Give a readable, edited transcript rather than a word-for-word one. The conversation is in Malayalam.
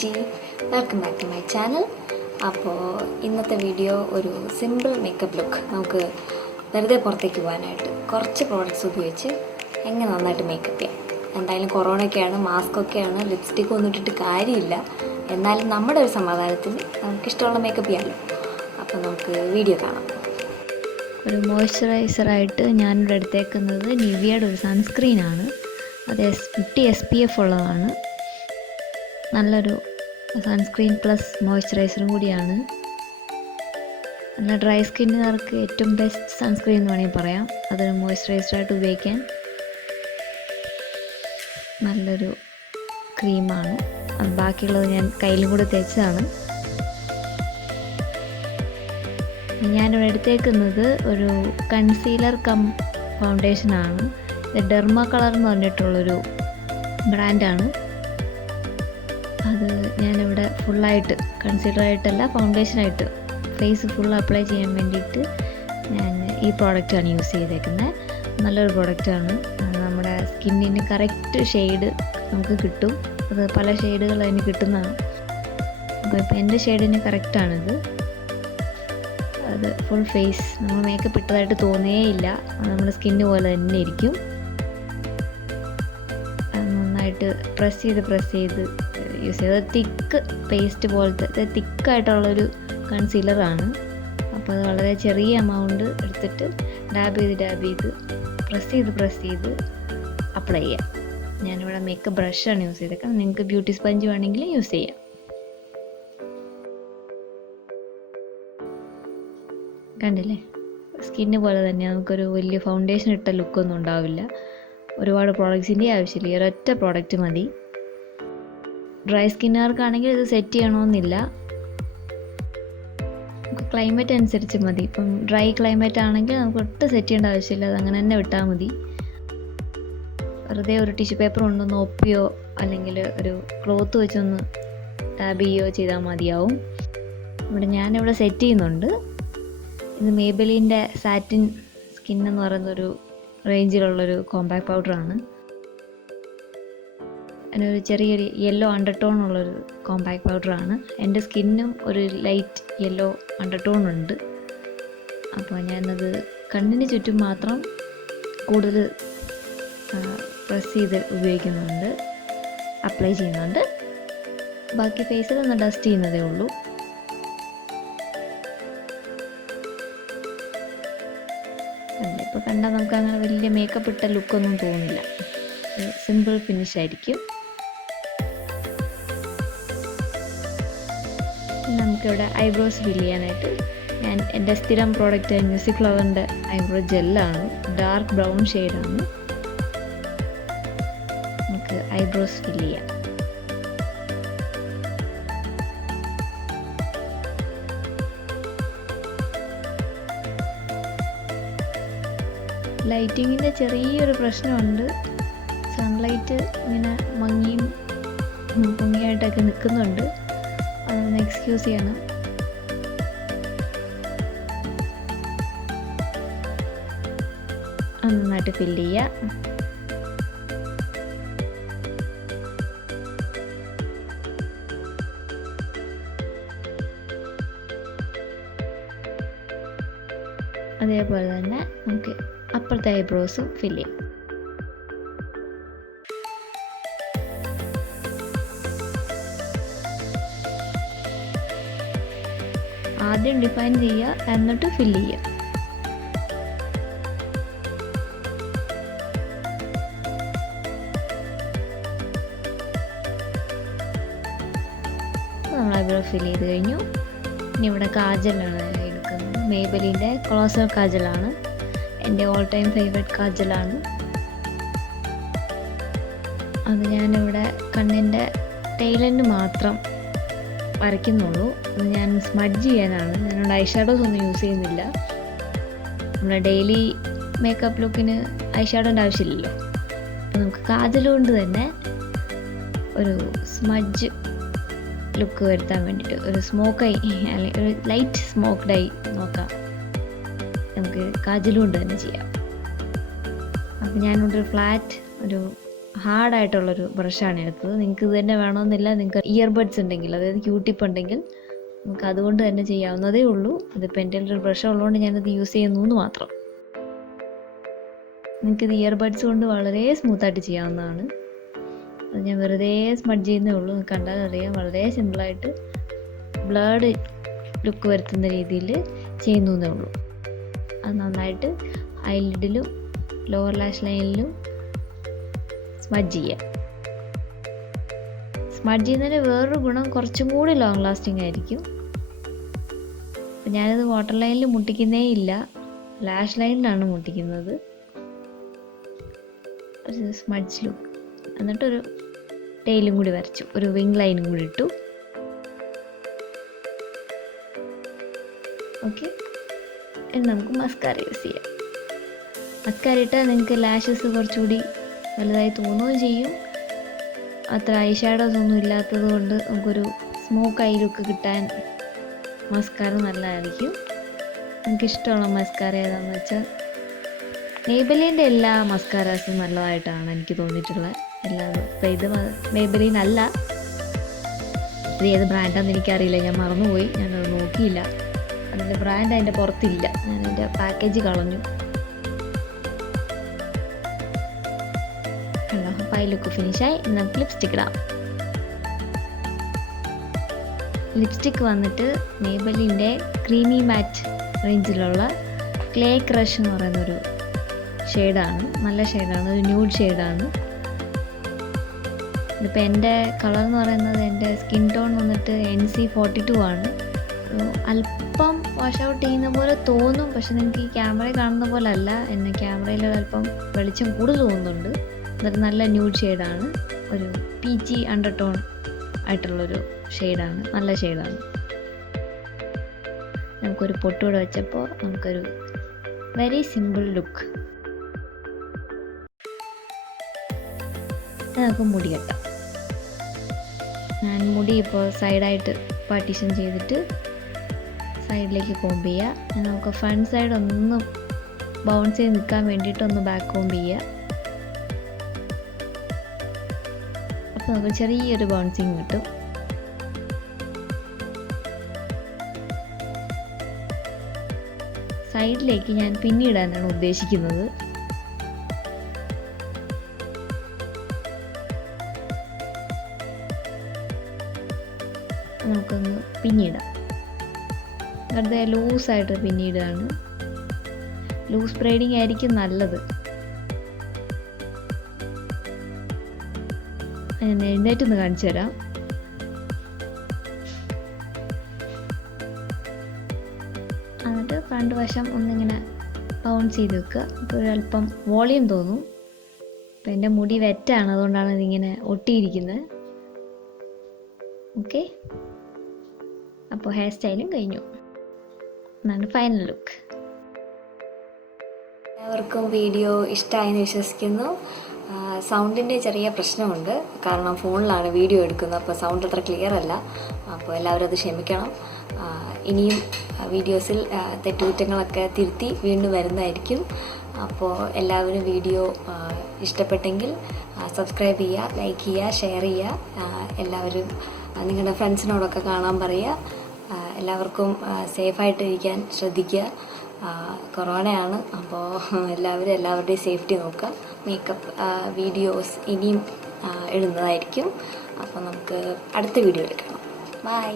G, welcome back to my channel. അപ്പോൾ ഇന്നത്തെ വീഡിയോ ഒരു സിമ്പിൾ മേക്കപ്പ് ലുക്ക്, നമുക്ക് വെറുതെ പുറത്തേക്ക് പോകാനായിട്ട് കുറച്ച് പ്രോഡക്റ്റ്സ് ഉപയോഗിച്ച് എങ്ങനെ നന്നായിട്ട് മേക്കപ്പ് ചെയ്യാം. എന്തായാലും കൊറോണയൊക്കെയാണ്, മാസ്കൊക്കെയാണ്, ലിപ്സ്റ്റിക്ക് ഒന്നും ഇട്ടിട്ട് കാര്യമില്ല. എന്നാലും നമ്മുടെ ഒരു സമാധാനത്തിന് നമുക്കിഷ്ടമുള്ള മേക്കപ്പ് ചെയ്യാമല്ലോ. അപ്പോൾ നമുക്ക് വീഡിയോ കാണാം. ഒരു മോയ്സ്ചറൈസറായിട്ട് ഞാനിവിടെ എടുത്തേക്കുന്നത് നിവിയയുടെ ഒരു സൺസ്ക്രീനാണ്. അത് 50 SPF ഉള്ളതാണ്. നല്ലൊരു സൺസ്ക്രീൻ പ്ലസ് മോയ്സ്ചറൈസറും കൂടിയാണ്. നല്ല ഡ്രൈ സ്കിന്നുകാർക്ക് ഏറ്റവും ബെസ്റ്റ് സൺസ്ക്രീൻ എന്ന് വേണമെങ്കിൽ പറയാം. അതൊരു മോയ്സ്ചറൈസറായിട്ട് ഉപയോഗിക്കാൻ നല്ലൊരു ക്രീമാണ്. അത് ബാക്കിയുള്ളത് ഞാൻ കയ്യിലും കൂടെ തേച്ചതാണ്. ഞാനിവിടെ എടുത്തേക്കുന്നത് ഒരു കൺസീലർ കം ഫൗണ്ടേഷനാണ്. ഇത് ഡെർമ കളർ എന്ന് പറഞ്ഞിട്ടുള്ളൊരു ബ്രാൻഡാണ്. അത് ഞാനിവിടെ ഫുള്ളായിട്ട് കൺസീലറായിട്ടല്ല, ഫൗണ്ടേഷനായിട്ട് ഫേസ് ഫുൾ അപ്ലൈ ചെയ്യാൻ വേണ്ടിയിട്ട് ഞാൻ ഈ പ്രോഡക്റ്റാണ് യൂസ് ചെയ്തേക്കുന്നത്. നല്ലൊരു പ്രോഡക്റ്റാണ്. നമ്മുടെ സ്കിന്നിന് കറക്റ്റ് ഷെയ്ഡ് നമുക്ക് കിട്ടും. അത് പല ഷെയ്ഡുകൾ അതിന് കിട്ടുന്നതാണ്. അപ്പോൾ ഇപ്പോൾ എൻ്റെ ഷെയ്ഡിന് കറക്റ്റാണിത്. അത് ഫുൾ ഫേസ് നമ്മൾ മേക്കപ്പ് ഇട്ടതായിട്ട് തോന്നുകയില്ല. നമ്മുടെ സ്കിന്ന് പോലെ തന്നെ ഇരിക്കും. നന്നായിട്ട് പ്രസ് ചെയ്ത് യൂസ് ചെയ്ത് തിക്ക് പേസ്റ്റ് പോലത്തെ തിക്കായിട്ടുള്ളൊരു കൺസീലറാണ്. അപ്പോൾ അത് വളരെ ചെറിയ എമൗണ്ട് എടുത്തിട്ട് ഡാബ് ചെയ്ത് പ്രസ് ചെയ്ത് അപ്ലൈ ചെയ്യാം. ഞാനിവിടെ മേക്കപ്പ് ബ്രഷാണ് യൂസ് ചെയ്തേക്കുന്നത്. നിങ്ങൾക്ക് ബ്യൂട്ടി സ്പഞ്ച് വേണമെങ്കിൽ യൂസ് ചെയ്യാം. കണ്ടില്ലേ, സ്കിന്ന് പോലെ തന്നെ നമുക്കൊരു വലിയ ഫൗണ്ടേഷൻ ഇട്ട ലുക്കൊന്നും ഉണ്ടാവില്ല. ഒരുപാട് പ്രോഡക്ട്സിൻ്റെ ആവശ്യമില്ല, ഈ ഒരൊറ്റ പ്രോഡക്റ്റ് മതി. ഡ്രൈ സ്കിന്നുകാർക്കാണെങ്കിൽ ഇത് സെറ്റ് ചെയ്യണമെന്നില്ല, നമുക്ക് ക്ലൈമറ്റ് അനുസരിച്ച് മതി. ഇപ്പം ഡ്രൈ ക്ലൈമറ്റ് ആണെങ്കിൽ നമുക്ക് ഒട്ടും സെറ്റ് ചെയ്യേണ്ട ആവശ്യമില്ല, അത് അങ്ങനെ തന്നെ വിട്ടാൽ മതി. വെറുതെ ഒരു ടിഷ്യൂ പേപ്പർ കൊണ്ടൊന്ന് ഒപ്പിയോ അല്ലെങ്കിൽ ഒരു ക്ലോത്ത് വെച്ചൊന്ന് ടാബ് ചെയ്യുകയോ ചെയ്താൽ മതിയാവും. ഞാനിവിടെ സെറ്റ് ചെയ്യുന്നുണ്ട്. ഇത് മേബലിൻ്റെ സാറ്റിൻ സ്കിൻ എന്ന് പറയുന്നൊരു റേഞ്ചിലുള്ളൊരു കോമ്പാക്ട് പൗഡറാണ്. അതിനൊരു ചെറിയൊരു യെല്ലോ അണ്ടർടോൺ ഉള്ളൊരു കോമ്പാക്ട് പൗഡറാണ്. എൻ്റെ സ്കിന്നും ഒരു ലൈറ്റ് യെല്ലോ അണ്ടർടോൺ ഉണ്ട്. അപ്പോൾ ഞാനത് കണ്ണിന് ചുറ്റും മാത്രം കൂടുതൽ പ്രസ് ചെയ്ത് ഉപയോഗിക്കുന്നുണ്ട്, അപ്ലൈ ചെയ്യുന്നുണ്ട്. ബാക്കി ഫേസിലൊന്ന് ഡസ്റ്റ് ചെയ്യുന്നതേ ഉള്ളൂ. ഇപ്പോൾ കണ്ടാൽ നമുക്ക് അങ്ങനെ വലിയ മേക്കപ്പ് ഇട്ട ലുക്കൊന്നും തോന്നില്ല. സിമ്പിൾ ഫിനിഷ് ആയിരിക്കും. നമുക്കിവിടെ ഐബ്രോസ് ഫിൽ ചെയ്യാനായിട്ട് ഞാൻ എൻ്റെ സ്ഥിരം പ്രോഡക്റ്റ് മ്യൂസിക് ഫ്ലവറിൻ്റെ ഐബ്രോ ജെല്ലാണ്. ഡാർക്ക് ബ്രൗൺ ഷെയ്ഡാണ്. നമുക്ക് ഐബ്രോസ് ഫിൽ ചെയ്യാം. ലൈറ്റിങ്ങിൻ്റെ ചെറിയൊരു പ്രശ്നമുണ്ട്. സൺലൈറ്റ് ഇങ്ങനെ മങ്ങിയും പൊങ്ങിയായിട്ടൊക്കെ നിൽക്കുന്നുണ്ട്. അതൊന്ന് എക്സ്ക്യൂസ് ചെയ്യണം. നന്നായിട്ട് ഫില്ല് ചെയ്യുക. അതേപോലെ തന്നെ നമുക്ക് അപ്പുറത്തെ ഐബ്രോസും ഫില്ല് ചെയ്യാം. ആദ്യം ഡിഫൈൻ ചെയ്യുക, എന്നിട്ട് ഫില്ല് ചെയ്യുക. നമ്മൾ ഐബ്രോ ഫില്ല് ചെയ്ത് കഴിഞ്ഞു. ഇനി ഇവിടെ കാജലാണ് എടുക്കുന്നത്. മേബലിൻ്റെ കൊളോസൽ കാജലാണ്. എൻ്റെ ഓൾ ടൈം ഫേവറേറ്റ് കാജലാണ്. അത് ഞാനിവിടെ കണ്ണിൻ്റെ ടൈലൻഡ് മാത്രം വരയ്ക്കുന്നുള്ളൂ. അത് ഞാൻ സ്മഡ്ജ് ചെയ്യാനാണ്. ഞാനിവിടെ ഐ ഷാഡോസ് ഒന്നും യൂസ് ചെയ്യുന്നില്ല. നമ്മുടെ ഡെയിലി മേക്കപ്പ് ലുക്കിന് ഐ ഷാഡോൻ്റെ ആവശ്യമില്ലല്ലോ. അപ്പോൾ നമുക്ക് കാജൽ കൊണ്ട് തന്നെ ഒരു സ്മഡ്ജ് ലുക്ക് വരുത്താൻ വേണ്ടിയിട്ട് ഒരു സ്മോക്കായി അല്ലെങ്കിൽ ഒരു ലൈറ്റ് സ്മോക്ക്ഡായി നോക്കാം. നമുക്ക് കാജൽ കൊണ്ട് തന്നെ ചെയ്യാം. അപ്പോൾ ഞാനിവിടെ ഒരു ഫ്ലാറ്റ് ഒരു ഹാർഡായിട്ടുള്ളൊരു ബ്രഷാണ് എടുത്തത്. നിങ്ങൾക്ക് ഇത് തന്നെ വേണമെന്നില്ല. നിങ്ങൾക്ക് ഇയർബഡ്സ് ഉണ്ടെങ്കിൽ, അതായത് ക്യൂട്ടിപ്പ് ഉണ്ടെങ്കിൽ നമുക്ക് അതുകൊണ്ട് തന്നെ ചെയ്യാവുന്നതേ ഉള്ളൂ. ഇതിപ്പോൾ എൻ്റെ ഒരു ബ്രഷ് ഉള്ളതുകൊണ്ട് ഞാനത് യൂസ് ചെയ്യുന്നു എന്ന് മാത്രം. നിങ്ങൾക്കിത് ഇയർബഡ്സ് കൊണ്ട് വളരെ സ്മൂത്തായിട്ട് ചെയ്യാവുന്നതാണ്. അത് ഞാൻ വെറുതെ സ്മഡ്ജ് ചെയ്യുന്നേ ഉള്ളൂ. കണ്ടാൽ അറിയാം, വളരെ സിമ്പിളായിട്ട് ബ്ലഡ് ലുക്ക് വരുത്തുന്ന രീതിയിൽ ചെയ്യുന്നതേ ഉള്ളൂ. അത് നന്നായിട്ട് ഐലിഡിലും ലോവർ ലാഷ് ലൈനിലും സ്മഡ്ജ് ചെയ്യുക. സ്മഡ്ജ് ചെയ്യുന്നതിന് വേറൊരു ഗുണം കുറച്ചും കൂടി ലോങ് ലാസ്റ്റിംഗ് ആയിരിക്കും. അപ്പം ഞാനിത് വാട്ടർ ലൈനിൽ മുട്ടിക്കുന്നേ ഇല്ല, ലാഷ് ലൈനിലാണ് മുട്ടിക്കുന്നത്. ഒരു സ്മഡ്ജ് ലുക്ക്. എന്നിട്ടൊരു ടെയിലും കൂടി വരച്ചു, ഒരു വിങ് ലൈനും കൂടി ഇട്ടു. ഓക്കെ, ഇനി നമുക്ക് മസ്കാര യൂസ് ചെയ്യാം. മസ്കാര ഇട്ടാൽ നിങ്ങൾക്ക് ലാഷസ് കുറച്ചുകൂടി വലുതായി തോന്നുകയും ചെയ്യും. അത്ര ഐ ഷാഡോസ് ഒന്നും ഇല്ലാത്തത് കൊണ്ട് നമുക്കൊരു സ്മോക്ക് ഐ ലുക്ക് കിട്ടാൻ മസ്കാര നല്ലതായിരിക്കും. നമുക്ക് ഇഷ്ടമുള്ള മസ്കാര ഏതാണെന്ന് വെച്ചാൽ മേബലിൻ്റെ എല്ലാ മസ്കാരാസും നല്ലതായിട്ടാണ് എനിക്ക് തോന്നിയിട്ടുള്ളത്. എല്ലാം ഇപ്പം ഇത് മേബലിൻ അല്ല, ഇത് ഏത് ബ്രാൻഡാണെന്ന് എനിക്കറിയില്ല, ഞാൻ മറന്നുപോയി, ഞാനത് നോക്കിയില്ല. അതിൻ്റെ ബ്രാൻഡ് അതിൻ്റെ പുറത്തില്ല, ഞാൻ അതിൻ്റെ പാക്കേജ് കളഞ്ഞു. അപ്പോൾ ഐ ലുക്ക് ഫിനിഷായി. നമുക്ക് ലിപ്സ്റ്റിക്ക് ഇടാം. ലിപ്സ്റ്റിക്ക് വന്നിട്ട് മേബലിൻ്റെ ക്രീമി മാറ്റ് റേഞ്ചിലുള്ള ക്ലേ ക്രഷ് എന്ന് പറയുന്നൊരു ഷെയ്ഡാണ്. നല്ല ഷെയ്ഡാണ്, ഒരു ന്യൂഡ് ഷെയ്ഡാണ്. ഇതിപ്പോൾ എൻ്റെ കളർ എന്ന് പറയുന്നത്, എൻ്റെ സ്കിൻ ടോൺ വന്നിട്ട് NC42 ആണ്. അല്പം വാഷ് ഔട്ട് ചെയ്യുന്ന പോലെ തോന്നും, പക്ഷെ നിങ്ങൾക്ക് ഈ ക്യാമറയിൽ കാണുന്ന പോലെ അല്ല. എന്നെ ക്യാമറയിൽ അല്പം വെളിച്ചം കൂടുതൽ തോന്നുന്നുണ്ട്. അതൊരു നല്ല ന്യൂഡ് ഷെയ്ഡാണ്, ഒരു പീച്ചി അണ്ടർടോൺ ആയിട്ടുള്ളൊരു ഷെയ്ഡാണ്, നല്ല ഷെയ്ഡാണ്. നമുക്കൊരു പൊട്ടുകൂടെ വെച്ചപ്പോൾ നമുക്കൊരു വെരി സിമ്പിൾ ലുക്ക്. നമുക്ക് മുടി കെട്ടാം. ഞാൻ മുടി ഇപ്പോൾ സൈഡായിട്ട് പാർട്ടീഷൻ ചെയ്തിട്ട് സൈഡിലേക്ക് കോംബ് ചെയ്യുക. നമുക്ക് ഫ്രണ്ട് സൈഡ് ഒന്ന് ബൗൺസ് ചെയ്ത് നിൽക്കാൻ വേണ്ടിയിട്ട് ഒന്ന് ബാക്ക് കോംബ് ചെയ്യുക. അപ്പോൾ നമുക്ക് ചെറിയൊരു ബൗൺസിങ് കിട്ടും. സൈഡിലേക്ക് ഞാൻ പിന്നിടാനാണ് ഉദ്ദേശിക്കുന്നത്. നമുക്കൊന്ന് പിന്നിടാം. വെറുതെ ലൂസായിട്ട് പിന്നിടുകയാണ്. ലൂസ് ബ്രൈഡിങ് ആയിരിക്കും നല്ലത്. ഞാൻ എഴുന്നേറ്റൊന്ന് കാണിച്ചു തരാം. എന്നിട്ട് ഫ്രണ്ട് വശം ഒന്നിങ്ങനെ ബൗൺസ് ചെയ്ത് വെക്കുക. അപ്പോൾ ഒരല്പം വോളിയം തോന്നും. അപ്പം എൻ്റെ മുടി വെറ്റാണ്, അതുകൊണ്ടാണ് ഇതിങ്ങനെ ഒട്ടിയിരിക്കുന്നത്. ഓക്കെ, അപ്പോൾ ഹെയർ സ്റ്റൈലും കഴിഞ്ഞു. എന്നാണ് ഫൈനൽ ലുക്ക്. എല്ലാവർക്കും വീഡിയോ ഇഷ്ടമായെന്ന് വിശ്വസിക്കുന്നു. സൗണ്ടിൻ്റെ ചെറിയ പ്രശ്നമുണ്ട്, കാരണം ഫോണിലാണ് വീഡിയോ എടുക്കുന്നത്, അപ്പോൾ സൗണ്ട് അത്ര ക്ലിയർ അല്ല. അപ്പോൾ എല്ലാവരും അത് ക്ഷമിക്കണം. ഇനിയും വീഡിയോസിൽ തെറ്റുകുറ്റങ്ങളൊക്കെ തിരുത്തി വീണ്ടും വരുന്നതായിരിക്കും. അപ്പോൾ എല്ലാവരും വീഡിയോ ഇഷ്ടപ്പെട്ടെങ്കിൽ സബ്സ്ക്രൈബ് ചെയ്യുക, ലൈക്ക് ചെയ്യുക, ഷെയർ ചെയ്യുക. എല്ലാവരും നിങ്ങളുടെ ഫ്രണ്ട്സിനോടൊക്കെ കാണാൻ പറയുക. എല്ലാവർക്കും സേഫായിട്ടിരിക്കാൻ ശ്രദ്ധിക്കുക. കൊറോണയാണ്, അപ്പോൾ എല്ലാവരുടെയും സേഫ്റ്റി നോക്കുക. മേക്കപ്പ് വീഡിയോസ് ഇനിയും ഇടുന്നതായിരിക്കും. അപ്പോൾ നമുക്ക് അടുത്ത വീഡിയോ എടുക്കണം. ബൈ.